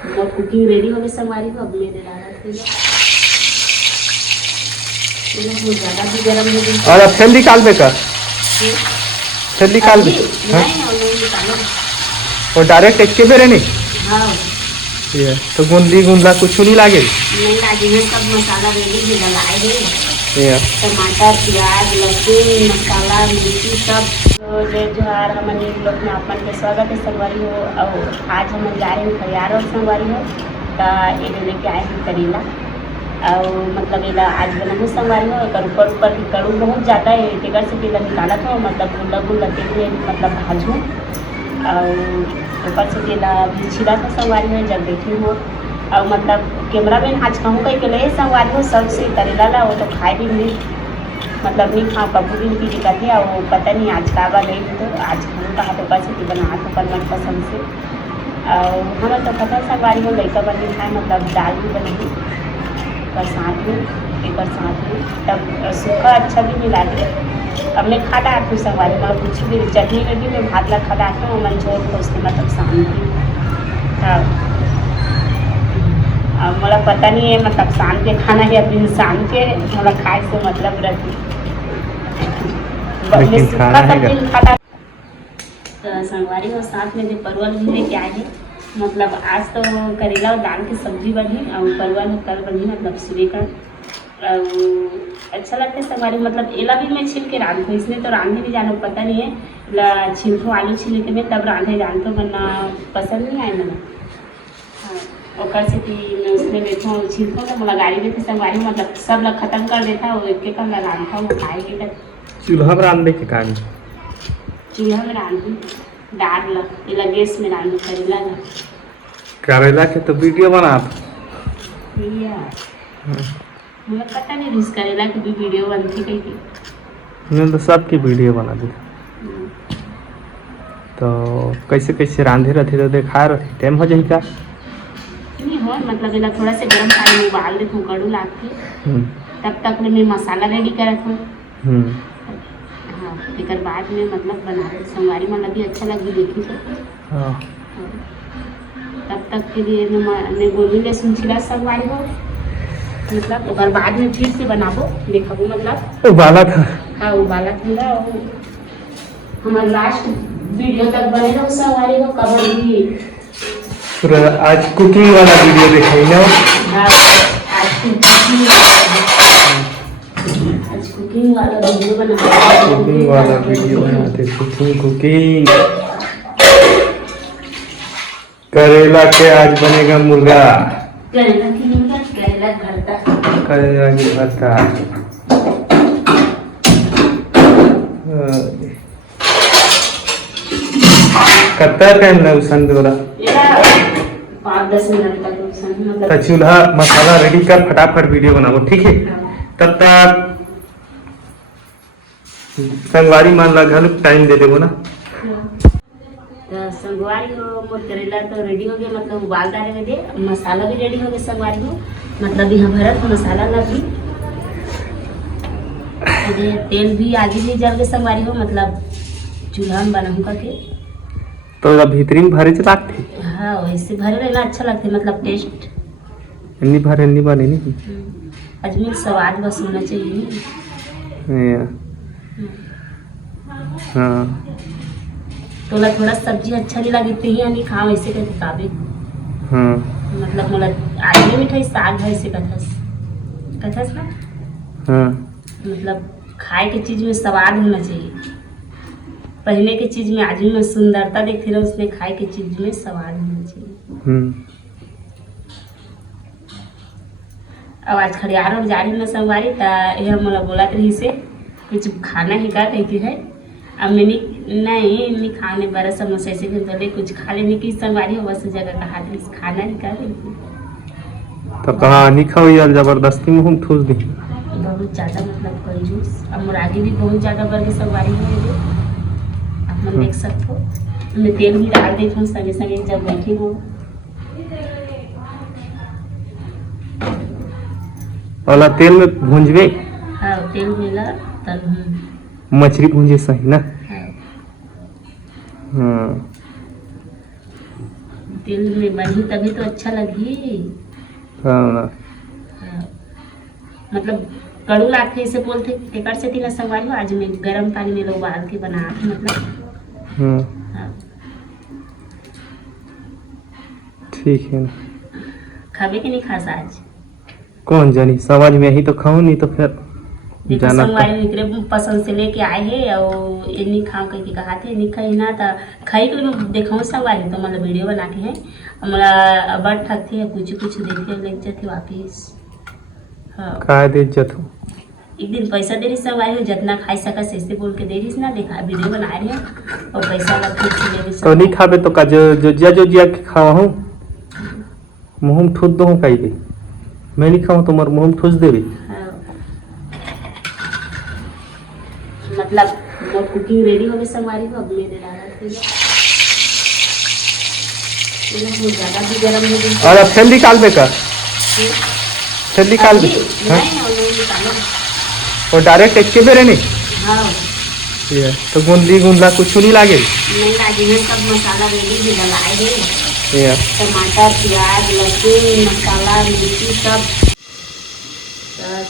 और cooking ready हो गई संगवारी हो। अब मेरे डाला वो ज़्यादा भी गर्म हो गई और अब तेल निकाल दे कर, तेल निकाल दे। हाँ नहीं निकालो। और डायरेक्ट एक के बेरे नहीं। हाँ ये तो गुंदी गुंदा कुछ नहीं लागे। नहीं लागे, सब मसाला रेडी भी डलाए हैं। ये टमाटर प्याज लहसुन मसाला मिर्ची सब। तो जय जोहार, हमन एक लोग में आपन के स्वागत है संगवारी हो। और आज हम जा रहे हैं खरियार और संगवारी हो तो ये लेके आए हैं करेला। और मतलब ये आज बनाऊँ संगवारी हो। अगर ऊपर की कड़ू बहुत ज़्यादा है टिकर से पीला निकाला था, मतलब गुल्ला तेल में मतलब भाजूँ। और ऊपर से केला भी छिला था संगवारी में जब देखी हो। और मतलब कैमरा मैन आज कहूँ कहीं के लिए संगवारी हो सबसे करेला ला वो तो खाए भी नहीं, मतलब नहीं खाओ कबू भी नहीं दिक्कत है। और वो पता नहीं आज का बार नहीं तो आज हम कहा तो ऊपर से बना तो पर मन पसंद से। और हमें तो पता संगवारी हो लड़का बनी खाए, मतलब दाल भी बनी बरसात में एक बरसात में तब सूखा अच्छा भी नहीं लागे। अब मैं खा डाल हूँ संगवारी में कुछ भी चटनी में भी मैं भात ला खा डाल हूँ मन छोड़ को उसके मतलब शांति। अब मोला पता नहीं है मतलब शाम के खाना है अपनी शाम के मोला खाए से मतलब रहती लेकिन खाना है खाना। तो संगवारी और साथ में जो परवल भी लेके आए हैं, मतलब आज तो करेला और दाल की सब्जी बनी और परवल कल बनी मतलब सुबह का। अच्छा लगता है संगवारी, मतलब एला भी मैं छील के रांधूँ, इसमें तो रांधे भी जानो पता नहीं है छीलूँ आलू छील के मैं तब रांधे जानते वरना पसंद नहीं आए मैंने। और से कि मैं उसमें बैठूँ छीलता हूँ तो गाड़ी में संगवारी मतलब सब लोग खत्म कर देता वो एक कम लगाता हूँ खाएगी तक। चूल्हा में रांधने के कारण चूल्हा में रांधूँ दाल ला गैस में रांधूँ करेला ला। करेला के तो वीडियो बना मुझे पता नहीं रिस करेला की भी वीडियो बनती कहीं की। मैंने तो सबकी वीडियो बना दी। तो कैसे कैसे रांधे रहते तो देखा रहे टाइम हो जाए क्या नहीं हो, मतलब इला थोड़ा सा गर्म पानी में उबाल देती हूँ कड़ू ला के तब तक मैं मसाला रेडी करत हूँ। हाँ एक बाद में मतलब बना रहे संगवारी में लगी अच्छा लगी देखी तो। तब तक के लिए मैं गोभी लहसुन छिला संगवारी हो, मतलब और बाद में फिर से बनाबो देखो मतलब उबाला था। हाँ उबाला था और हमारा लास्ट वीडियो तक बने रहो संगवारी हो कवर भी पूरा आज कुकिंग वाला वीडियो देखे ना। हाँ आज कुकिंग वाला वीडियो बनाते कुकिंग करेला के आज बनेगा मुर्गा, करेला भरता करेला की भरता। कत्ता टाइम लग संदोरा 5-10 मिनट तक तो चूल्हा मसाला रेडी कर फटाफट वीडियो बनाओ ठीक है। तब तक संगवारी मान ला घर टाइम दे देवो ना। तो संगवारी हो मोर करेला तो रेडी हो गया, मतलब उबाल डाले दे मसाला भी रेडी हो गया संगवारी हो, मतलब यहाँ भरत मसाला लगी तेल भी आगे भी जल के संगवारी हो, मतलब चूल्हा में बनाऊँ करके तो भीतरी में भरे चलाते। हाँ वैसे भरे रहना अच्छा लगता है, मतलब टेस्ट इन्नी भरे नहीं बने नहीं अजमेर स्वाद बस होना चाहिए। हाँ तो थोड़ा सब्जी अच्छा नहीं लगी तो नहीं खाओ ऐसे के काबे। हाँ मतलब मोला आदमी मिठाई साग है ऐसे कथस ना। हाँ मतलब खाए के चीज में स्वाद होना चाहिए, पहले के चीज में आदमी में सुंदरता देखते रहो उसमें खाए के चीज में स्वाद होना चाहिए। अब आज खरियार और जारी में संगवारी तो यह मोला बोला रही से कुछ खाना ही का कहती है। अब मैंने नहीं खाने बड़ा समोसा ऐसे बोले कुछ खा लेने की संगवारी हो बस जगह का हाथ खाना ही का तो कहा नहीं खाओ यार जबरदस्ती में हम ठूस दी बहुत ज़्यादा मतलब कंजूस। अब मुरागी भी बहुत ज़्यादा बढ़ के संगवारी है आप लोग देख सकते हो। मैं तेल भी डाल देती हूँ संगे संगे जब बैठी हूँ। वाला तेल में भूंजवे। हाँ तेल मिला तब मछली भूंजे सही ना। हाँ तेल में बनी तभी तो अच्छा लगी। हाँ मतलब कड़ू लागते इसे बोलते टेकर से थी ना संगवारी हो। आज मैं गर्म पानी में लोग उबाल के बना मतलब। हाँ। ठीक है ना। खावे के नहीं खास आज कौन जानी समझ में ही तो खाऊं नहीं तो फिर देखो जाना संगवारी एकरे पसंद से लेके आए है और ये नहीं खाओ कह के कहा थे नहीं खाई ना तो खाई के लिए देखो संगवारी तो मतलब वीडियो बना के है हमारा बड़ ठक थे कुछ कुछ देखे लग जाते वापिस। हाँ का दे जथो एक दिन पैसा दे रही संगवारी हो जितना खाई सका से बोल के दे रही ना देखा वीडियो बना रही है और पैसा लग फिर से ले रही तो नहीं खाबे तो का जो जिया के खावा हूँ मुँह में ठूस दो हूँ कहीं भी मैं नहीं खाऊं तो मर मुँह में ठूस देवी। मतलब वो कुकिंग रेडी हो गई संगवारी को अब मेरे डाला वो ज़्यादा भी गर्म हो गई और अब फिर निकाल बे का फिर निकाल बे और डायरेक्ट एक के बेरे नहीं। हाँ ये तो गुंदला कुछ नहीं लागे नहीं लागे सब मसाला रेडी भी डलाए हैं ये टमाटर प्याज लहसुन मसाला मिर्ची सब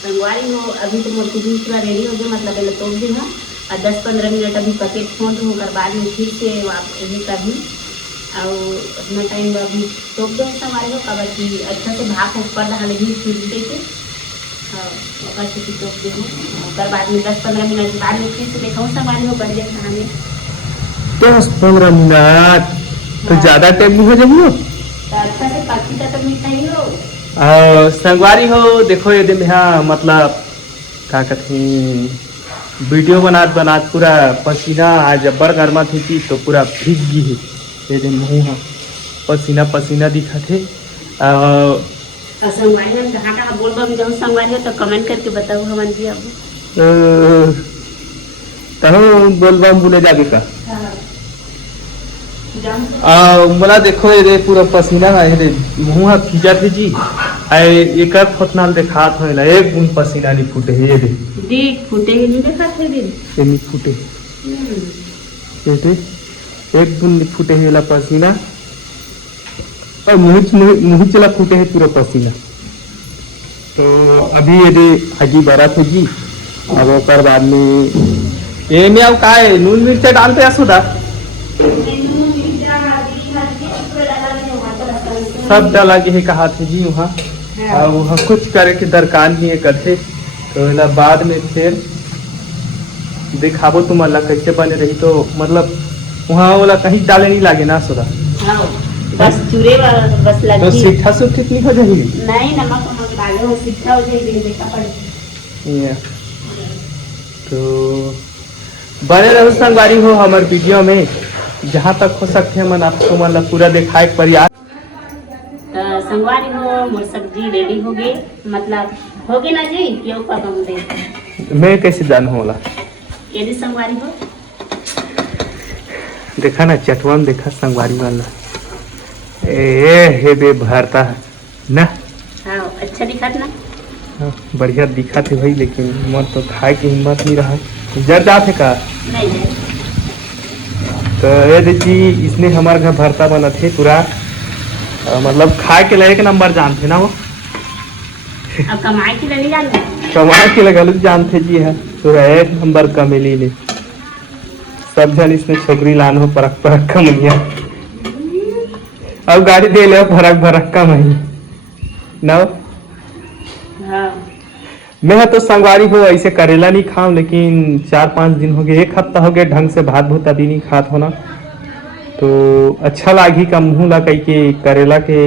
संगवारी हो। अभी तो मोर कुकिंग पूरा रेडी हो गया मतलब पहले तोड़ दी है और 10-15 मिनट अभी पैकेट खोल दूँ और बाद में फिर से ये कभी और अपना टाइम अभी तोड़ दो संगवारी हो कब कि अच्छा से भाप ऊपर डाल लगी फिर दे के हाँ से तोड़ दे और बाद में 10-15 मिनट बाद में फिर से देखा संगवारी हो बढ़ जाए खाने 10-15 मिनट तो ज्यादा टाइम नहीं हो जाएगी तो अच्छा से पकी तक मीठा ही हो संगवारी हो। देखो ये दिन यहाँ मतलब क्या कहते वीडियो बनात पूरा पसीना आज जब्बर गर्मा थी तो पूरा भीग गई है ये दिन मुँह पसीना पसीना दिखा थे। संगवारी हम कहाँ कहाँ बोल बम जाऊँ संगवारी हो तो कमेंट करके बताओ हमारे जी अब कहाँ बोल बम बोले जाके का जाऊँ मला देखो ये पूरा पसीना है मुँह खींचा थे जी एक फतनाल देखात होइला एक बूंद पसीना नहीं फूटे है ये देख फूटे ही नहीं देखा थे दिन ये नहीं फूटे ये एक बूंद नहीं फूटे है वाला पसीना और मुँह चला फूटे है पूरा पसीना। तो अभी ये हजी बरा थे जी अब ओकर बाद में ये में अब का है नून मिर्चा डालते हैं सुधा सब डाला के है कहा थे जी वहाँ वहाँ कुछ करे के दरकार नहीं है करते तो बाद में फिर दिखाबो तुम अल्लाह कैसे बने रही तो मतलब वहाँ वाला कहीं डाले नहीं लागे ना सोदा बस चूरे बस लगी तो सीठा सुठित नहीं हो जाएगी नहीं नमक डाले हो सीठा हो जाएगी देखा पड़े तो बने रहो संगवारी हो हमारे वीडियो में जहाँ तक हो सकते हैं मन आपको मतलब पूरा दिखाए प्रयास। संगवारी हो मोर सब्जी रेडी हो गई मतलब हो गई ना जी क्यों पता मुझे मैं कैसे जानू होला यदि संगवारी हो देखा ना चटवन देखा संगवारी वाला हे बे भरता ना हाँ अच्छा दिखा ना बढ़िया दिखा थे भाई लेकिन मन तो खाए की हिम्मत नहीं रहा जर जाते का नहीं तो ये देखिए इसने हमारे घर भरता बना थे पूरा मतलब खाए के लिए एक नंबर जानते ना वो अब कमाई के लिए नहीं जानते कमाए के लिए गलत जानते जी है पूरा एक नंबर कमेली ने सब जन इसने छोकरी लान हो परक कमैया अब गाड़ी दे ले भरक कमई ना हाँ मैं तो संगवारी हो ऐसे करेला नहीं खाऊं लेकिन 4-5 दिन हो गए एक हफ्ता हो गया ढंग से भात भूत अभी नहीं खात होना तो अच्छा लागी का मुँह ला कही के करेला के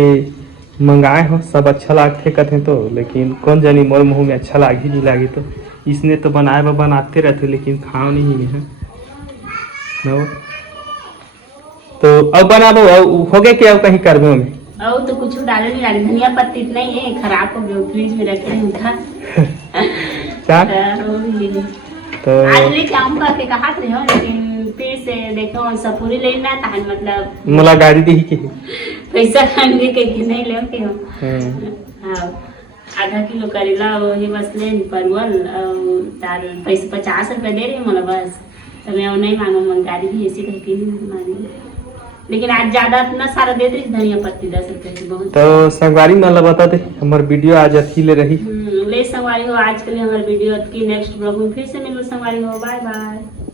मंगाए हो सब अच्छा लागते कहते तो लेकिन कौन जानी मोर मुँह में अच्छा लागी नहीं लागी तो इसने तो बनाते रहते लेकिन खाओ नहीं है ना तो अब बनाबो हो गए क्या कहीं करबो में और तो कुछ डाले नहीं डाले धनिया पत्ती इतना ही है खराब हो गया फ्रिज में रखे हैं था तो आज लेके आऊंगा के कहा थे हो लेकिन फिर से देखो सपूरी लेना था मतलब मला गाड़ी दी के पैसा खाने के नहीं ले के हो हाँ आधा किलो करेला वही बस ले परवल और दाल पैसे 50 रुपये दे रहे मतलब बस तो मैं नहीं मांगू मन गाड़ी भी ऐसी कहीं की नहीं मांगी लेकिन आज ज्यादा इतना सारा दे दी धनिया पत्ती 10 रुपए की बहुत। तो संगवारी मन ला बता दे हमार वीडियो आज अथी ले रही। ले संगवारी हो, आज के लिए हमारी वीडियो की नेक्स्ट ब्लॉग में फिर से मिलो संगवारी हो, बाय बाय।